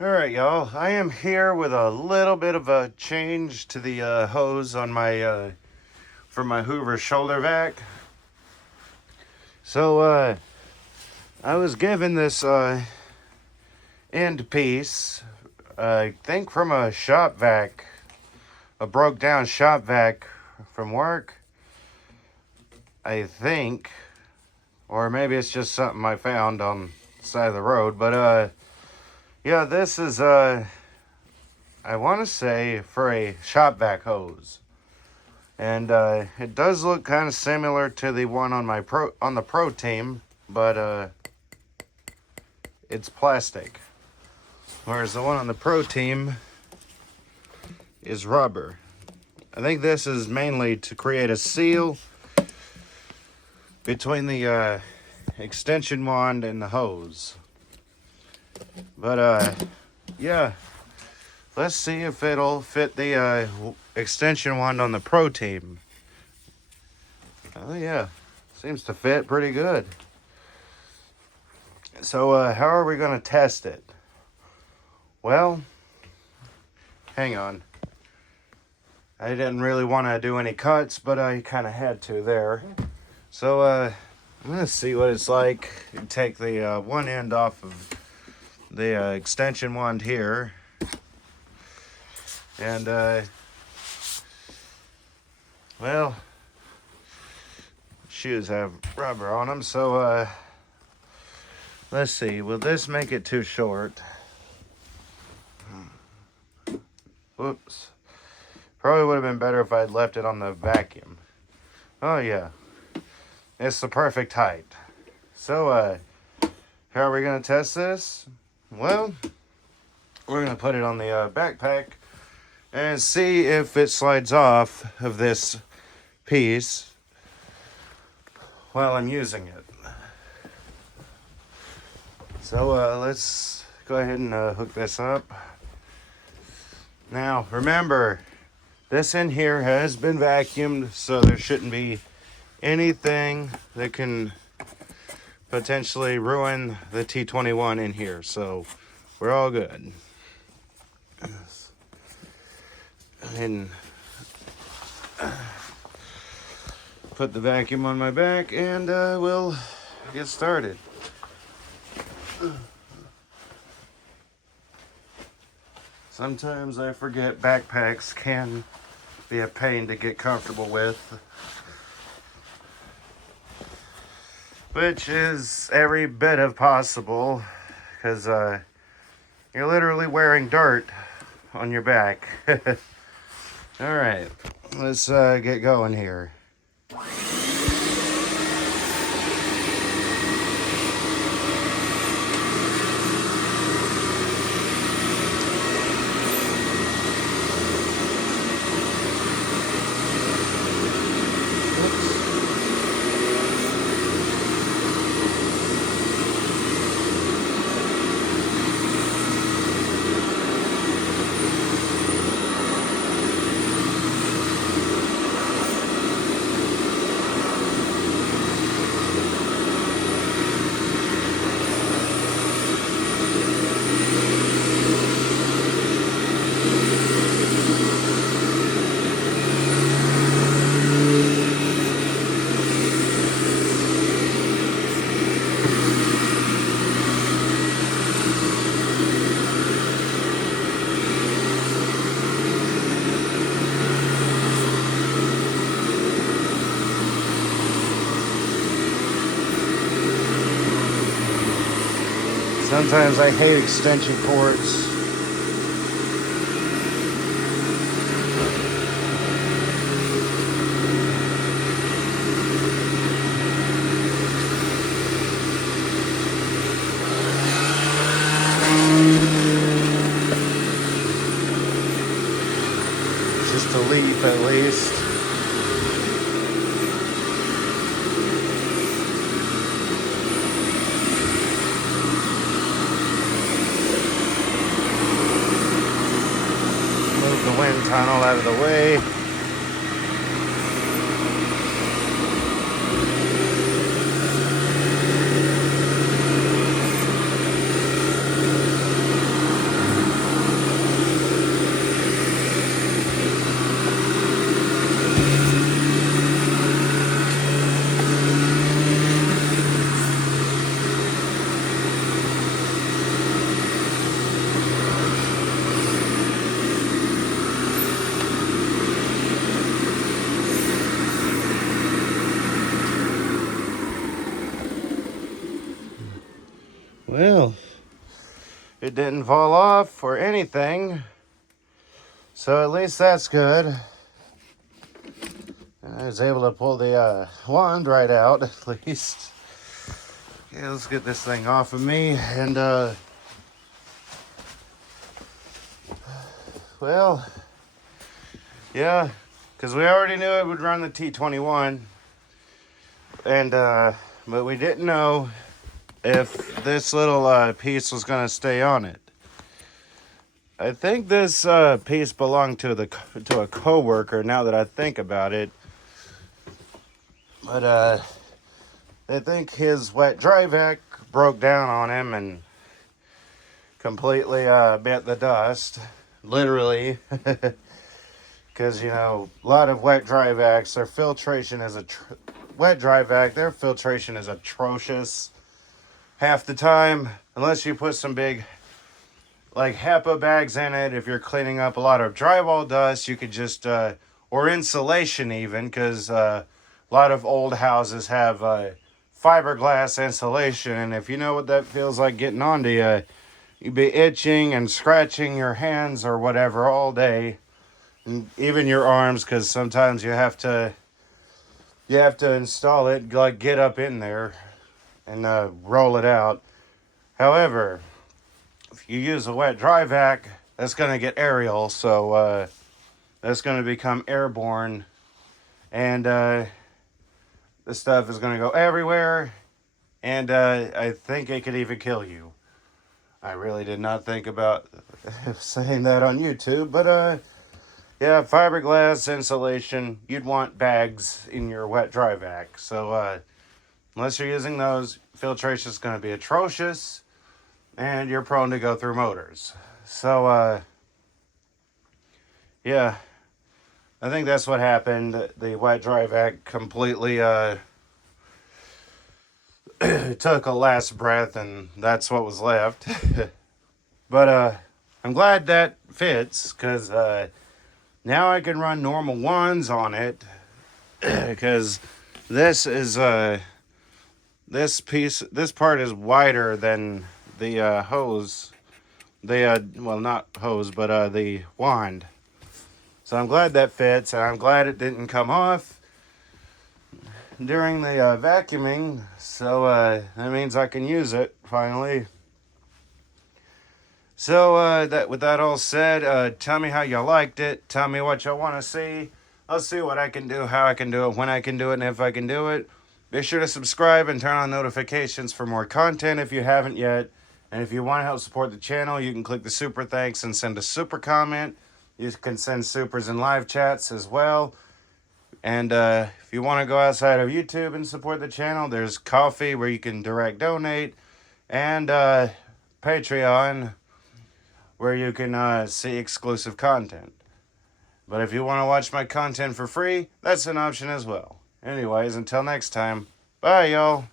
Alright, y'all, I am here with a little bit of a change to the hose on my for my Hoover Shoulder Vac. So I was given this end piece, I think from a shop vac, a broke down shop vac from work, I think, or maybe it's just something I found on the side of the road, but yeah, this is I want to say for a shop vac hose, and it does look kind of similar to the one on my Pro Team, but it's plastic, whereas the one on the Pro Team is rubber. I think this is mainly to create a seal between the extension wand and the hose. But yeah, let's see if it'll fit the extension wand on the Pro Team. Oh yeah, seems to fit pretty good. So how are we going to test it? Well, hang on. I didn't really want to do any cuts, but I kind of had to there. So I'm going to see what it's like. Take the one end off of the extension wand here, and well, shoes have rubber on them, so let's see, will this make it too short? Whoops, probably would have been better if I'd left it on the vacuum. Oh yeah, it's the perfect height. So how are we going to test this? Well, we're going to put it on the backpack and see if it slides off of this piece while I'm using it. So let's go ahead and hook this up. Now, remember, this in here has been vacuumed, so there shouldn't be anything that can potentially ruin the T21 in here, so we're all good. And put the vacuum on my back, and we'll get started. Sometimes I forget backpacks can be a pain to get comfortable with, which is every bit of possible, because you're literally wearing dirt on your back. All right, let's get going here. Sometimes I hate extension cords. Just a leaf at least. the wind tunnel out of the way. Well, it didn't fall off or anything, so at least that's good. I was able to pull the wand right out, at least. Okay, let's get this thing off of me, and well, yeah, because we already knew it would run the T21, and but we didn't know if this little piece was going to stay on it. I think this piece belonged to a coworker. Now that I think about it, but I think his wet dry vac broke down on him and completely bit the dust, literally. Because you know, a lot of wet dry vacs, their filtration is wet dry vac. Their filtration is atrocious. Half the time, unless you put some big, like HEPA bags in it, if you're cleaning up a lot of drywall dust, you could just, or insulation even, because a lot of old houses have fiberglass insulation, and if you know what that feels like getting onto you, you'd be itching and scratching your hands or whatever all day, and even your arms, because sometimes you have to install it, like get up in there and roll it out. However, if you use a wet dry vac, that's going to get aerial, so that's going to become airborne, and the stuff is going to go everywhere, and I think it could even kill you. I really did not think about saying that on YouTube, but yeah, fiberglass insulation, you'd want bags in your wet dry vac, so unless you're using those, filtration is going to be atrocious, and you're prone to go through motors. So, yeah, I think that's what happened. The wet dry vac completely took a last breath, and that's what was left. But I'm glad that fits, because now I can run normal ones on it, because this is this part is wider than the hose, well, not hose, but the wand. So I'm glad that fits, and I'm glad it didn't come off during the vacuuming, so that means I can use it finally. So with that all said, tell me how you liked it. Tell me what you want to see. I'll see what I can do, how I can do it, when I can do it, and if I can do it. Be sure to subscribe and turn on notifications for more content if you haven't yet. And if you want to help support the channel, you can click the super thanks and send a super comment. You can send supers in live chats as well. And if you want to go outside of YouTube and support the channel, there's Ko-fi where you can direct donate, and Patreon where you can see exclusive content. But if you want to watch my content for free, that's an option as well. Anyways, until next time, bye y'all.